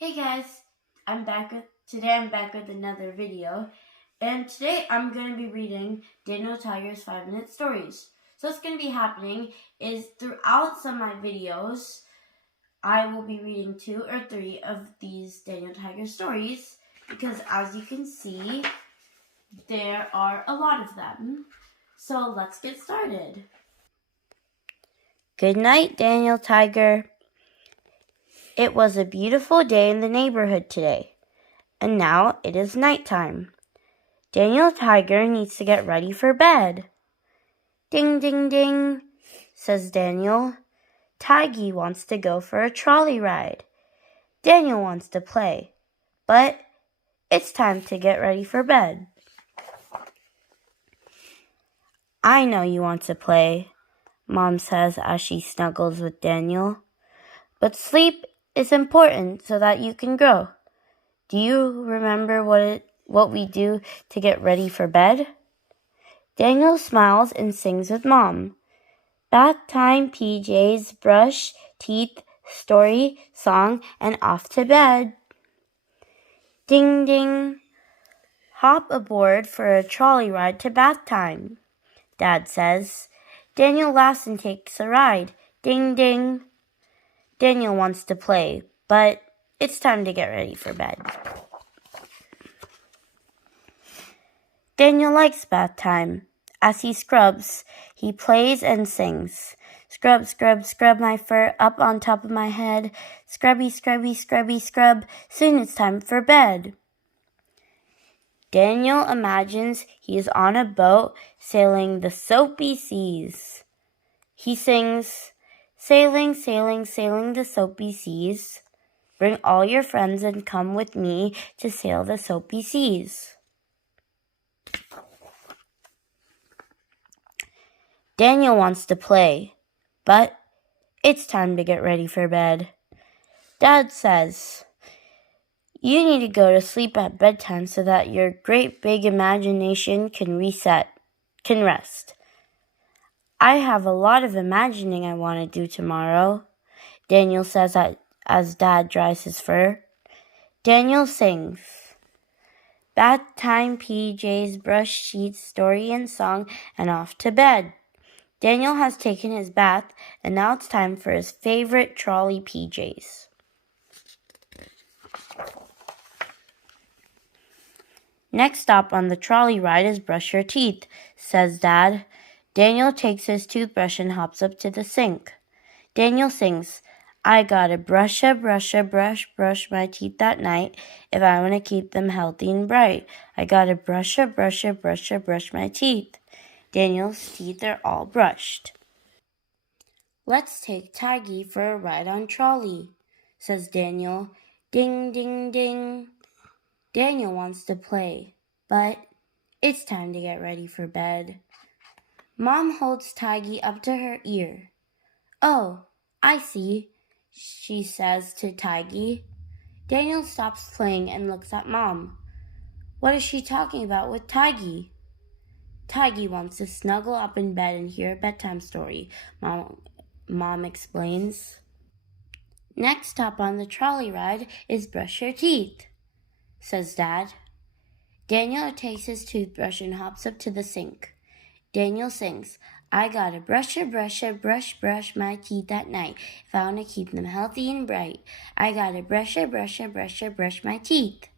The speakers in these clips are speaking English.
Hey guys, I'm back with another video, and today I'm going to be reading Daniel Tiger's 5-minute stories. So what's going to be happening is throughout some of my videos, I will be reading 2 or 3 of these Daniel Tiger stories, because as you can see, there are a lot of them. So let's get started. Good night, Daniel Tiger. It was a beautiful day in the neighborhood today, and now it is nighttime. Daniel Tiger needs to get ready for bed. Ding, ding, ding, says Daniel. Tiggy wants to go for a trolley ride. Daniel wants to play, but it's time to get ready for bed. I know you want to play, Mom says as she snuggles with Daniel. But sleep is important so that you can grow. Do you remember what we do to get ready for bed? Daniel smiles and sings with Mom. Bath time, PJs, brush, teeth, story, song, and off to bed. Ding, ding. Hop aboard for a trolley ride to bath time, Dad says. Daniel laughs and takes a ride. Ding, ding. Daniel wants to play, but it's time to get ready for bed. Daniel likes bath time. As he scrubs, he plays and sings. Scrub, scrub, scrub my fur up on top of my head. Scrubby, scrubby, scrubby, scrub. Soon it's time for bed. Daniel imagines he is on a boat sailing the soapy seas. He sings, sailing, sailing, sailing the soapy seas. Bring all your friends and come with me to sail the soapy seas. Daniel wants to play, but it's time to get ready for bed. Dad says, you need to go to sleep at bedtime so that your great big imagination can rest. I have a lot of imagining I want to do tomorrow, Daniel says as Dad dries his fur. Daniel sings. Bath time, PJs, brush, sheets, story and song, and off to bed. Daniel has taken his bath, and now it's time for his favorite trolley PJs. Next stop on the trolley ride is brush your teeth, says Dad. Daniel takes his toothbrush and hops up to the sink. Daniel sings, I gotta brush my teeth at night if I want to keep them healthy and bright. I gotta brush my teeth. Daniel's teeth are all brushed. Let's take Tiggy for a ride on trolley, says Daniel. Ding, ding, ding. Daniel wants to play, but it's time to get ready for bed. Mom holds Tiggy up to her ear. Oh, I see, she says to Tiggy. Daniel stops playing and looks at Mom. What is she talking about with Tiggy? Tiggy wants to snuggle up in bed and hear a bedtime story, Mom explains. Next stop on the trolley ride is brush your teeth, says Dad. Daniel takes his toothbrush and hops up to the sink. Daniel sings, I gotta brush my teeth at night if I want to keep them healthy and bright. I gotta brush my teeth.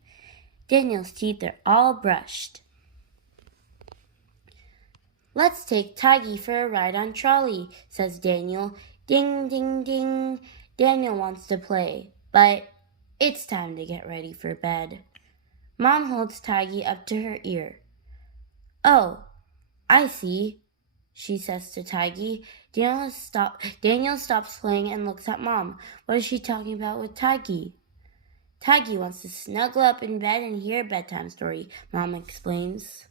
Daniel's teeth are all brushed. Let's take Tiggy for a ride on trolley, says Daniel. Ding, ding, ding. Daniel wants to play, but it's time to get ready for bed. Mom holds Tiggy up to her ear. Oh, I see, she says to Tiggy. Daniel stops playing and looks at Mom. What is she talking about with Tiggy? Tiggy wants to snuggle up in bed and hear a bedtime story, Mom explains.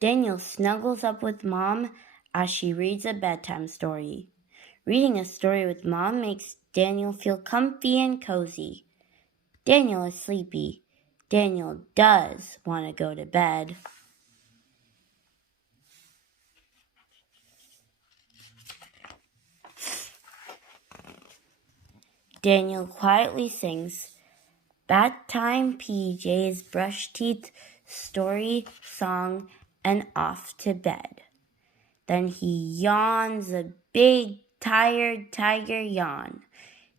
Daniel snuggles up with Mom as she reads a bedtime story. Reading a story with Mom makes Daniel feel comfy and cozy. Daniel is sleepy. Daniel does want to go to bed. Daniel quietly sings, "Bath time PJs, brush teeth, story, song, and off to bed." Then he yawns a big, tired tiger yawn.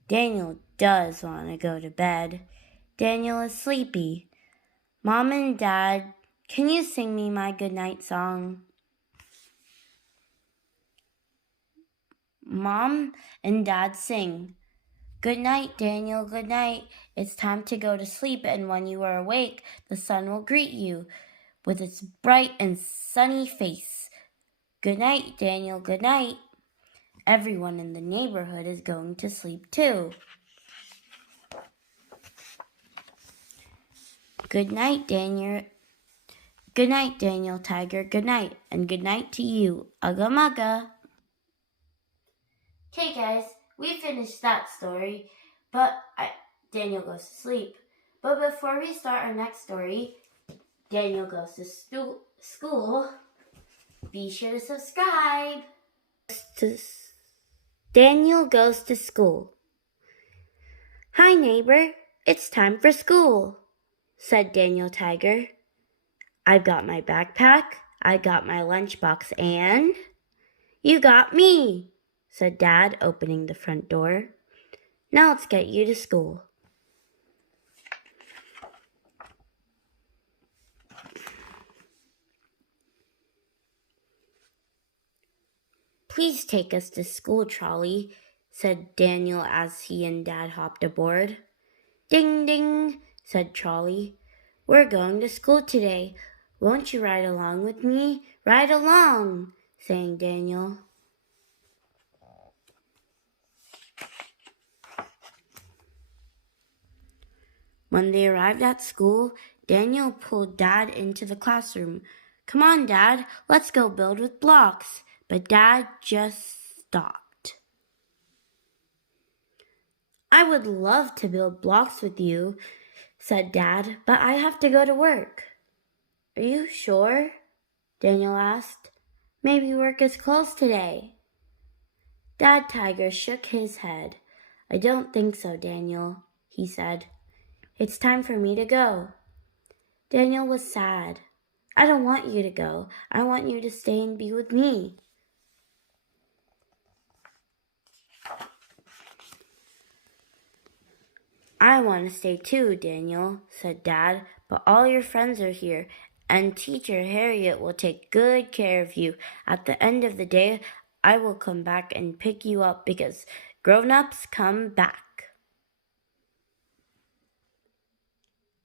Daniel does want to go to bed. Daniel is sleepy. Mom and Dad, can you sing me my goodnight song? Mom and Dad sing, "Good night, Daniel, good night. It's time to go to sleep, and when you are awake, the sun will greet you with its bright and sunny face. Good night, Daniel, good night." Everyone in the neighborhood is going to sleep too. Good night, Daniel. Good night, Daniel Tiger. Good night, and good night to you, Ugga Mugga. Okay, guys, we finished that story, but Daniel goes to sleep. But before we start our next story, Daniel goes to school. Be sure to subscribe. Daniel goes to school. "Hi, neighbor. It's time for school," said Daniel Tiger. "I've got my backpack, I got my lunchbox, and..." "You got me," said Dad, opening the front door. "Now let's get you to school." "Please take us to school, Trolley," said Daniel as he and Dad hopped aboard. "Ding, ding," said Trolley. "We're going to school today. Won't you ride along with me? Ride along," sang Daniel. When they arrived at school, Daniel pulled Dad into the classroom. "Come on, Dad, let's go build with blocks." But Dad just stopped. "I would love to build blocks with you," said Dad, "but I have to go to work." "Are you sure?" Daniel asked. "Maybe work is closed today." Dad Tiger shook his head. "I don't think so, Daniel," he said. "It's time for me to go." Daniel was sad. "I don't want you to go. I want you to stay and be with me." "I want to stay too, Daniel," said Dad, "but all your friends are here, and Teacher Harriet will take good care of you. At the end of the day, I will come back and pick you up because grown-ups come back."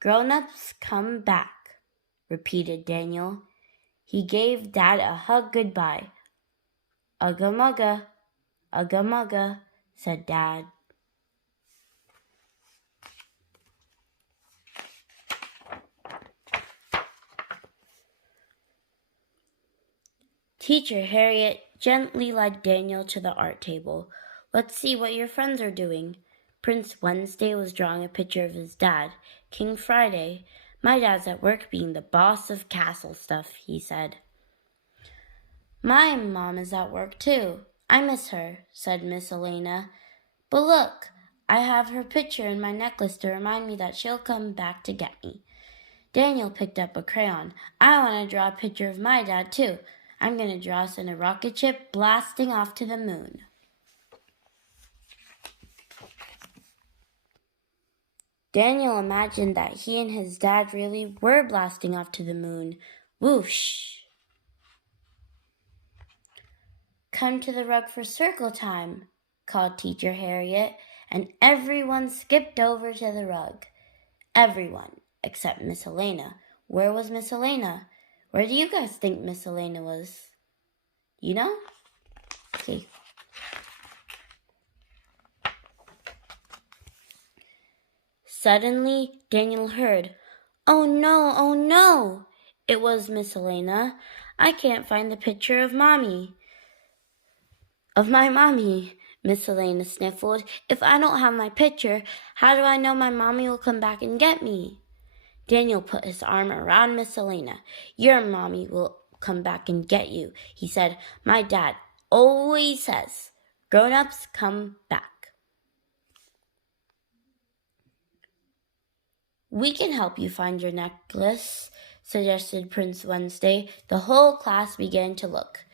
"Grown-ups come back," repeated Daniel. He gave Dad a hug goodbye. "Ugga Mugga, Ugga Mugga," said Dad. Teacher Harriet gently led Daniel to the art table. "Let's see what your friends are doing." Prince Wednesday was drawing a picture of his dad. "King Friday, my dad's at work being the boss of castle stuff," he said. "My mom is at work too. I miss her," said Miss Elena. "But look, I have her picture in my necklace to remind me that she'll come back to get me." Daniel picked up a crayon. "I want to draw a picture of my dad too. I'm going to draw us in a rocket ship blasting off to the moon." Daniel imagined that he and his dad really were blasting off to the moon. Whoosh! "Come to the rug for circle time," called Teacher Harriet, and everyone skipped over to the rug. Everyone, except Miss Elena. Where was Miss Elena? Where do you guys think Miss Elena was? You know? Okay. Suddenly, Daniel heard, "Oh no, oh no!" It was Miss Elena. "I can't find the picture of my mommy," Miss Elena sniffled. "If I don't have my picture, how do I know my mommy will come back and get me?" Daniel put his arm around Miss Elena. "Your mommy will come back and get you," he said. "My dad always says, grown-ups come back." We can help you find your necklace, suggested Prince Wednesday. The whole class began to look.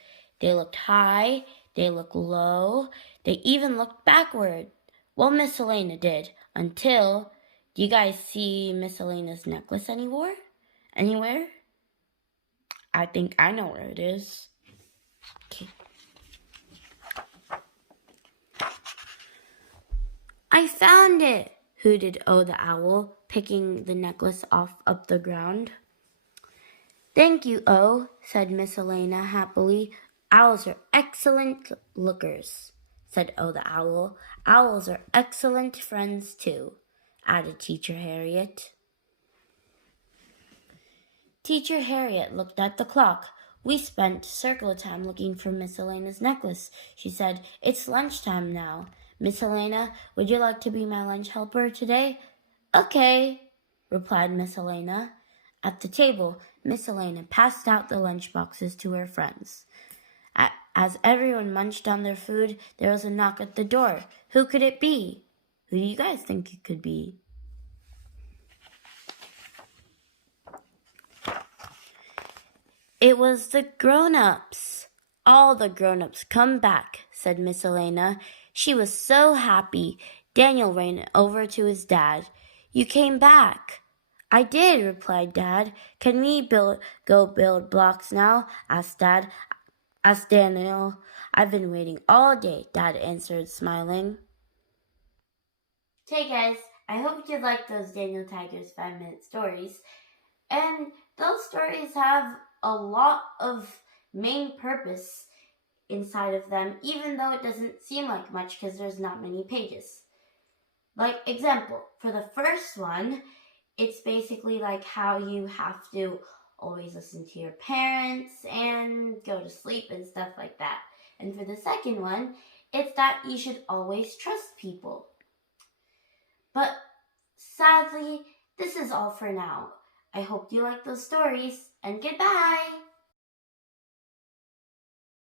They looked high, they looked low, they even looked backward. Well, Miss Helena did, until... Do you guys see Miss Helena's necklace anywhere? I think I know where it is. Okay. I found it, hooted O the Owl, picking the necklace off up the ground. Thank you, O, said Miss Helena happily. Owls are excellent lookers, said O the Owl. Owls are excellent friends, too, added Teacher Harriet. Teacher Harriet looked at the clock. We spent circle time looking for Miss Helena's necklace, she said. It's lunchtime now. Miss Helena, would you like to be my lunch helper today? Okay, replied Miss Helena. At the table, Miss Helena passed out the lunch boxes to her friends. As everyone munched on their food, there was a knock at the door. Who could it be? Who do you guys think it could be? It was the grown-ups. All the grown-ups come back, said Miss Helena. She was so happy. Daniel ran over to his dad. You came back. I did, replied Dad. Can we go build blocks now? Asked Daniel. I've been waiting all day, Dad answered, smiling. Hey guys, I hope you liked those Daniel Tiger's 5-minute stories. And those stories have a lot of main purpose inside of them, even though it doesn't seem like much because there's not many pages. Like, example, for the first one, it's basically like how you have to always listen to your parents and go to sleep and stuff like that. And for the second one, it's that you should always trust people. But sadly, this is all for now. I hope you like those stories, and goodbye!